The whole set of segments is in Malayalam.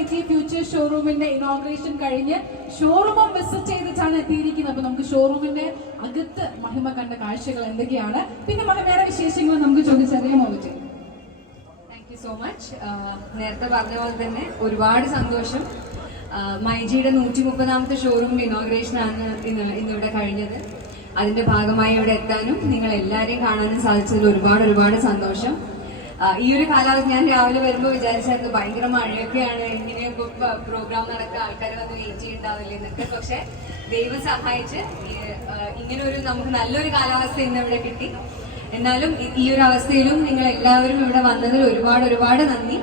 മൈജി ഫ്യൂച്ചർ ഷോറൂമിന്റെ ഇനോഗ്രേഷൻ കഴിഞ്ഞ് ഷോറൂമും വിസിറ്റ് ചെയ്തിട്ടാണ് എത്തിയിരിക്കുന്നത്. അപ്പൊ നമുക്ക് ഷോറൂമിന്റെ അകത്ത് മഹിമ കണ്ട കാഴ്ചകൾ എന്തൊക്കെയാണ്, പിന്നെ മഹിമയുടെ വിശേഷങ്ങൾ നമുക്ക് ചോദിച്ചറിയാൻ പറ്റും. Thank you so much. നേരത്തെ പറഞ്ഞ പോലെ തന്നെ ഒരുപാട് സന്തോഷം. മൈജിയുടെ 130ാമത്തെ ഷോറൂമിന്റെ ഇനോഗ്രേഷൻ ആണ് ഇന്നിവിടെ കഴിഞ്ഞത്. അതിന്റെ ഭാഗമായി ഇവിടെ എത്താനും നിങ്ങൾ എല്ലാവരെയും കാണാനും സാധിച്ചതിൽ ഒരുപാട് സന്തോഷം. ഈ ഒരു കാലാവസ്ഥ ഞാൻ രാവിലെ വരുമ്പോൾ വിചാരിച്ചായിരുന്നു ഭയങ്കര മഴയൊക്കെയാണ്, ഇങ്ങനെ പ്രോഗ്രാം നടക്കുക, ആൾക്കാർ വന്ന് വെയിറ്റ് ചെയ്യണ്ടാവില്ല എന്നൊക്കെ. പക്ഷെ ദൈവം സഹായിച്ച് ഇങ്ങനെ ഒരു നമുക്ക് നല്ലൊരു കാലാവസ്ഥ ഇന്ന് ഇവിടെ കിട്ടി. എന്നാലും ഈ ഒരു അവസ്ഥയിലും നിങ്ങൾ എല്ലാവരും ഇവിടെ വന്നതിൽ ഒരുപാട് നന്ദി.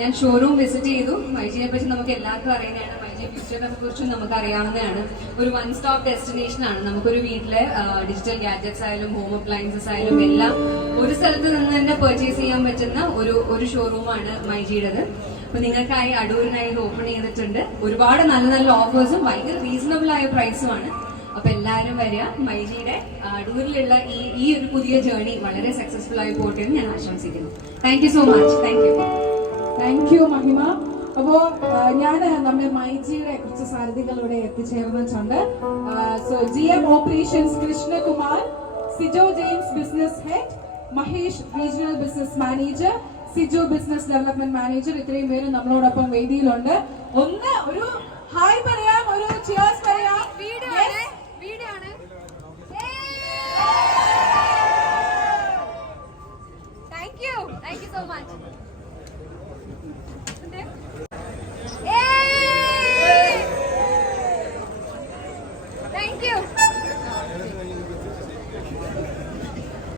ഞാൻ ഷോറൂം വിസിറ്റ് ചെയ്തു. മൈജിയെ പറ്റി നമുക്ക് എല്ലാവർക്കും അറിയുന്നതാണ്. മൈജി ഫ്യൂച്ചറിനെ കുറിച്ചും നമുക്ക് അറിയാവുന്നതാണ്. ഒരു 1 സ്റ്റോപ്പ് ഡെസ്റ്റിനേഷൻ ആണ്. നമുക്കൊരു വീട്ടിലെ ഡിജിറ്റൽ ഗാഡ്ജറ്റ്സ് ആയാലും ഹോം അപ്ലയൻസസ് ആയാലും എല്ലാം ഒരു സ്ഥലത്ത് നിന്ന് തന്നെ പർച്ചേസ് ചെയ്യാൻ പറ്റുന്ന ഒരു ഷോറൂമാണ് മൈജിയുടേത്. അപ്പൊ നിങ്ങൾക്കായി അടൂരിനായി ഇത് ഓപ്പൺ ചെയ്തിട്ടുണ്ട്. ഒരുപാട് നല്ല ഓഫേഴ്സും ഭയങ്കര റീസണബിൾ ആയ പ്രൈസുമാണ്. അപ്പൊ എല്ലാവരും വരിക. മൈജിയുടെ അടൂരിലുള്ള ഈ ഒരു പുതിയ ജേർണി വളരെ സക്സസ്ഫുൾ ആയി പോട്ടെ എന്ന് ഞാൻ ആശംസിക്കുന്നു. Thank you so much. Thank you Mahima. അപ്പോ ഞാൻ നമ്മുടെ മൈജിയുടെ കുറച്ച് സാരഥികൾ ഇവിടെ എത്തിച്ചേർന്നിട്ടുണ്ട്. So GM operations Krishnakumar, Sijo James business head, Mahesh regional business manager, Sijo business development manager, ഇത്രയും പേര് നമ്മളോടൊപ്പം വേദിയിലുണ്ട്. ഒരു ഹായ് പറയാം, ഒരു ചിയേഴ്സ് പറയാം. Thank you so much.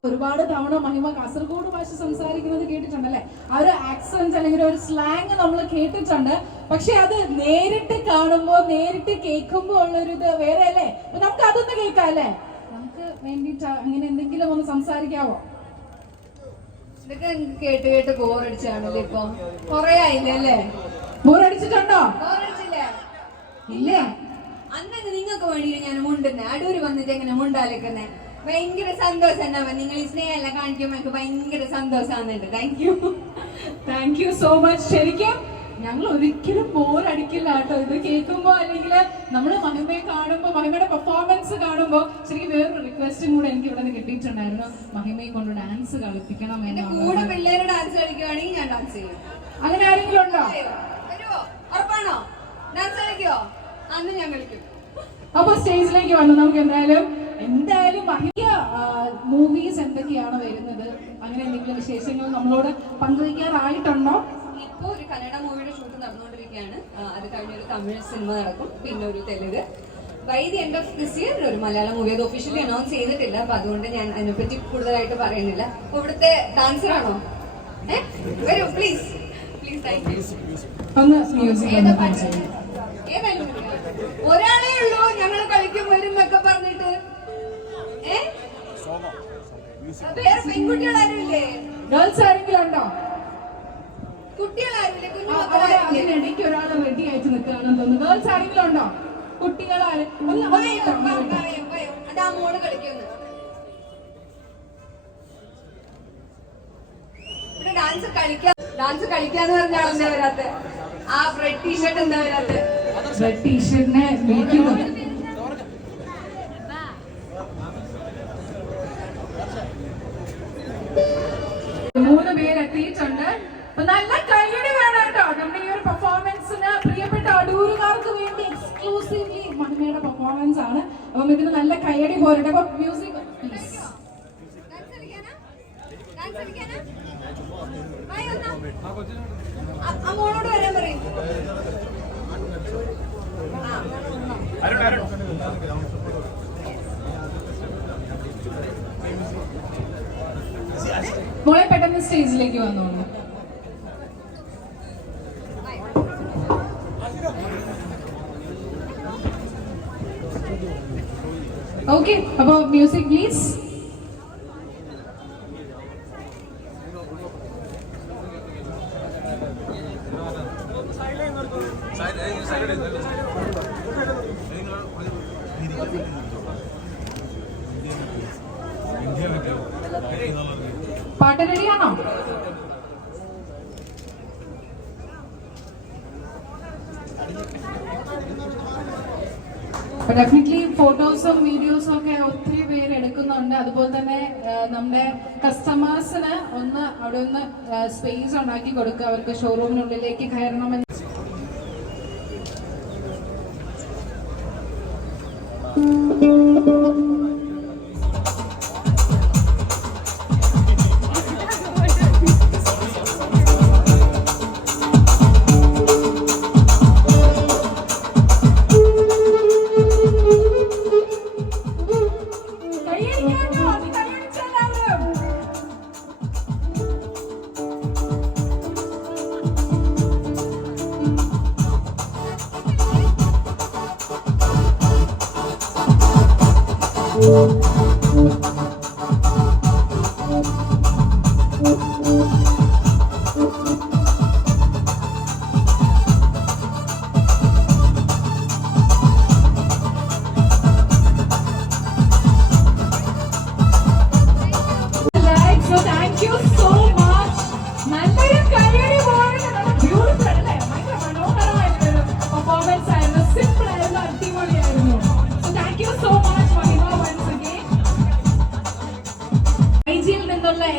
ഒരുപാട് തവണ മഹിമ കാസർഗോഡ് ഭാഷ സംസാരിക്കുന്നത് കേട്ടിട്ടുണ്ടല്ലേ? ആ ഒരു ആക്സെന്റ് അല്ലെങ്കിൽ ഒരു സ്ലാങ് നമ്മൾ കേട്ടിട്ടുണ്ട്. പക്ഷെ അത് നേരിട്ട് കാണുമ്പോ നേരിട്ട് കേൾക്കുമ്പോ ഉള്ളൊരു ഇത് വേറെ അല്ലേ? അപ്പൊ നമുക്ക് അതൊന്ന് കേൾക്കാം അല്ലേ? നമുക്ക് വേണ്ടിട്ട് അങ്ങനെ എന്തെങ്കിലും ഒന്ന് സംസാരിക്കാവോ? ഇതൊക്കെ കേട്ട് ബോറടിച്ചാണല്ലേ? ഇപ്പൊ കൊറേ ആയില്ലേ? ബോറടിച്ചിട്ടുണ്ടോ? ഇല്ല. അന്ന് നിങ്ങൾക്ക് വേണ്ടിയിട്ട് ഞാൻ മുണ്ടുന്നേ. അടൂര് വന്നിട്ട് എങ്ങനെ മുണ്ടാലേക്കുന്നേ? ഭയങ്കര സന്തോഷം. നിങ്ങൾ ഈ സ്നേഹമെല്ലാം കാണിക്കുമ്പോൾ എനിക്ക് ഭയങ്കര സന്തോഷമാകുന്നുണ്ട്. Thank you so much. ശരിക്കും ഞങ്ങൾ ഒരിക്കലും ബോറടിക്കില്ല കേട്ടോ ഇത് കേൾക്കുമ്പോ. അല്ലെങ്കിൽ നമ്മള് മഹിമയെ കാണുമ്പോ, മഹിമയുടെ പെർഫോമൻസ് കാണുമ്പോ ശരിക്കും വേറൊരു റിക്വസ്റ്റും കൂടെ എനിക്ക് ഇവിടെ നിന്ന് കിട്ടിയിട്ടുണ്ടായിരുന്നു. മഹിമയെ കൊണ്ട് ഡാൻസ് കളിപ്പിക്കണം എന്ന്. കൂടെ പിള്ളേര് ഡാൻസ് കളിക്കുവാണെങ്കിൽ ഞാൻ ഡാൻസ് ചെയ്യും. അങ്ങനെ ആരെങ്കിലും ഉണ്ടോ? ഉറപ്പാണോ? ഡാൻസ് കളിക്കോ? അന്ന് ഞാൻ കളിക്കും. അപ്പൊ സ്റ്റേജിലേക്ക് വന്നു. നമുക്ക് എന്തായാലും മഹിയ മൂവീസ് എന്തൊക്കെയാണ് വരുന്നത്, അങ്ങനെ എന്തെങ്കിലും വിശേഷങ്ങൾ നമ്മളോട് പങ്കുവയ്ക്കാറായിട്ടുണ്ടോ? ഇപ്പൊ ഒരു കന്നഡ മൂവിയുടെ ഷൂട്ട് നടന്നുകൊണ്ടിരിക്കുകയാണ്. അത് കഴിഞ്ഞൊരു തമിഴ് സിനിമ നടക്കും, പിന്നെ ഒരു Telugu. By the end of this year ഒരു മലയാളം മൂവി. അത് ഒഫീഷ്യലി അനൗൺസ് ചെയ്തിട്ടില്ല. അപ്പൊ അതുകൊണ്ട് ഞാൻ അതിനെപ്പറ്റി കൂടുതലായിട്ട് പറയുന്നില്ല. അപ്പൊ ഇവിടുത്തെ ഡാൻസറാണോ? വരൂ പ്ലീസ്. Thank you. ഒരാളേ ഉള്ളൂ ഞങ്ങൾ കളിക്കും വരും എന്നൊക്കെ പറഞ്ഞിട്ട്. വേറെ പെൺകുട്ടികളാരും ഇല്ലേ? ഗേൾസ് ആരെങ്കിലും ഉണ്ടോ? കുട്ടികളാരില്ലേ? അതിനിടയ്ക്ക് ഒരാൾ റെഡി ആയിട്ട് നിൽക്കുകയാണെന്ന് തോന്നുന്നു. ഗേൾസ് ആരെങ്കിലും ഉണ്ടോ? കുട്ടികളാര്? അതാ മോള് കളിക്കുന്നു. ഇവിടെ ഡാൻസ് കളിക്കാന്ന് പറഞ്ഞാൽ എന്താ വരാത്ത? ആ റെഡ് ടീഷർട്ട് എന്താ വരാത്ത? റെഡ് ടീഷർട്ടിനെ വിളിക്കുന്നു. മൂന്ന് പേരെത്തിയിട്ടുണ്ട്. നല്ല കൈയ്യടി വേണം കേട്ടോ നമ്മുടെ ഈ ഒരു പെർഫോമൻസിന്. പ്രിയപ്പെട്ട അടൂരുകാർക്ക് വേണ്ടി എക്സ്ക്ലൂസീവ്ലി മഹിമയുടെ പെർഫോമൻസ് ആണ്. അപ്പം ഇതിന് നല്ല കൈയ്യടി പോരട്ടെ. അപ്പൊ മ്യൂസിക് പ്ലീസ്. മോളോട് വരാൻ പറയും. മോളെ പെട്ടെന്ന് സ്റ്റേജിലേക്ക് വന്നോളൂ. ഓക്കെ, അപ്പൊ മ്യൂസിക് പ്ലീസ്. പാട്ട് റെഡിയാണോ? ഡെഫിനറ്റ്ലി ഫോട്ടോസും വീഡിയോസും ഒക്കെ ഒത്തിരി പേര് എടുക്കുന്നുണ്ട്. അതുപോലെ തന്നെ നമ്മുടെ കസ്റ്റമേഴ്സിന് അവിടെ ഒന്ന് സ്പേസ് ഉണ്ടാക്കി കൊടുക്കുക, അവർക്ക് ഷോറൂമിനുള്ളിലേക്ക് കയറണമെന്ന്.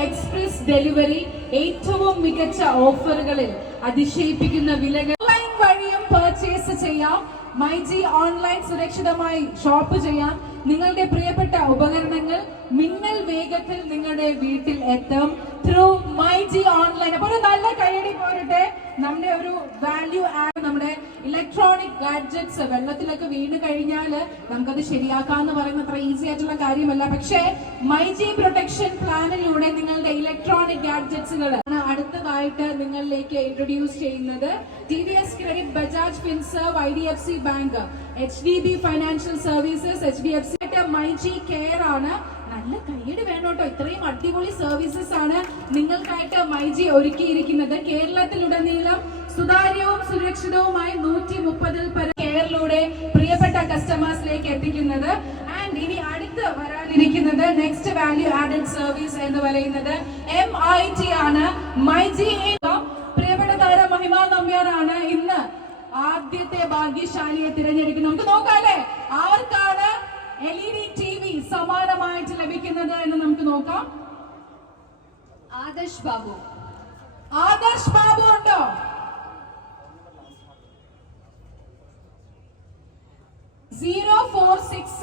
എക്സ്പ്രസ് ഡെലിവറി, ഏറ്റവും മികച്ച ഓഫറുകളിൽ അതിശയിപ്പിക്കുന്ന വിലകൾ, ഓൺലൈൻ വഴിയും പർച്ചേസ് ചെയ്യാം. മൈജി ഓൺലൈൻ സുരക്ഷിതമായി ഷോപ്പ് ചെയ്യാം. നിങ്ങളുടെ പ്രിയപ്പെട്ട ഉപകരണങ്ങൾ മിന്നൽ വേഗത്തിൽ നിങ്ങളുടെ വീട്ടിൽ എത്തും ത്രൂ മൈജി ഓൺലൈൻ. അപ്പോൾ ഒരു നല്ല കൈയടി പോരട്ടെ. നമ്മുടെ ഒരു വാല്യൂ ആഡ്, നമ്മുടെ ഇലക്ട്രോണിക് ഗാഡ്ജറ്റ്സ് വെള്ളത്തിലൊക്കെ വീണ് കഴിഞ്ഞാൽ നമുക്കത് ശരിയാക്കാന്ന് പറയുന്ന അത്ര ഈസി ആയിട്ടുള്ള കാര്യമല്ല. പക്ഷേ മൈജി പ്രൊട്ടക്ഷൻ പ്ലാനിലൂടെ നിങ്ങളുടെ ഇലക്ട്രോണിക് ഗാഡ്ജറ്റ്സുകൾ അടുത്തതായിട്ട് നിങ്ങളിലേക്ക് ഇൻട്രൊഡ്യൂസ് ചെയ്യുന്നത് TVS credit, Bajaj Finserv, IDFC bank, HDB financial services, HDFC myG care ആണ്. നല്ല കൈയ്യടി വേണോട്ടോ, ഇത്രയും അടിപൊളി സർവീസസ് ആണ് നിങ്ങൾക്കായിട്ട് മൈജി ഒരുക്കിയിരിക്കുന്നത്. കേരളത്തിലുടനീളം സുതാര്യവും സുരക്ഷിതവുമായി 130-ൽ പരം കെയറിലൂടെ പ്രിയപ്പെട്ട കസ്റ്റമേഴ്സിലേക്ക് എത്തിക്കുന്നത്. ആൻഡ് ഇനി അടുത്ത് വരാനിരിക്കുന്നത് നെക്സ്റ്റ് വാല്യൂ ആഡഡ് സർവീസ് എന്ന് പറയുന്നത് MIT ആണ്. മൈജി പ്രിയപ്പെട്ട താരം മഹിമ നമ്പ്യാറാണ് ഇന്ന് ആദ്യത്തെ ഭാഗ്യശാലിയെ തിരഞ്ഞെടുക്കുന്നത്. നമുക്ക് നോക്കാല്ലേ ആർക്കാണ് LED TV സമാനമായിട്ട് ലഭിക്കുന്നത് എന്ന് നമുക്ക് നോക്കാം. ആദർശ് ബാബു. ആദർശ് ബാബു ഉണ്ടോ?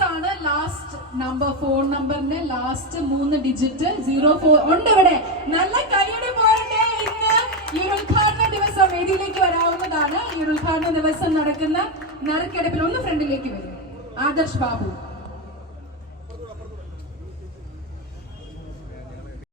ആണ് ലാസ്റ്റ് നമ്പർ, ഫോൺ നമ്പറിന്റെ ലാസ്റ്റ് 3 ഡിജിറ്റ് 04 ഉണ്ട് ഇവിടെ. നല്ല കൈയടി പോരട്ടെ. ഇന്ന് ഈ ഉദ്ഘാടന ദിവസം വേദിയിലേക്ക് വരാവുന്നതാണ്. ഈ ഉദ്ഘാടന ദിവസം നടക്കുന്ന നറുക്കെടുപ്പിൽ ഒന്ന് ഫ്രണ്ടിലേക്ക് വരും ആദർശ് ബാബു.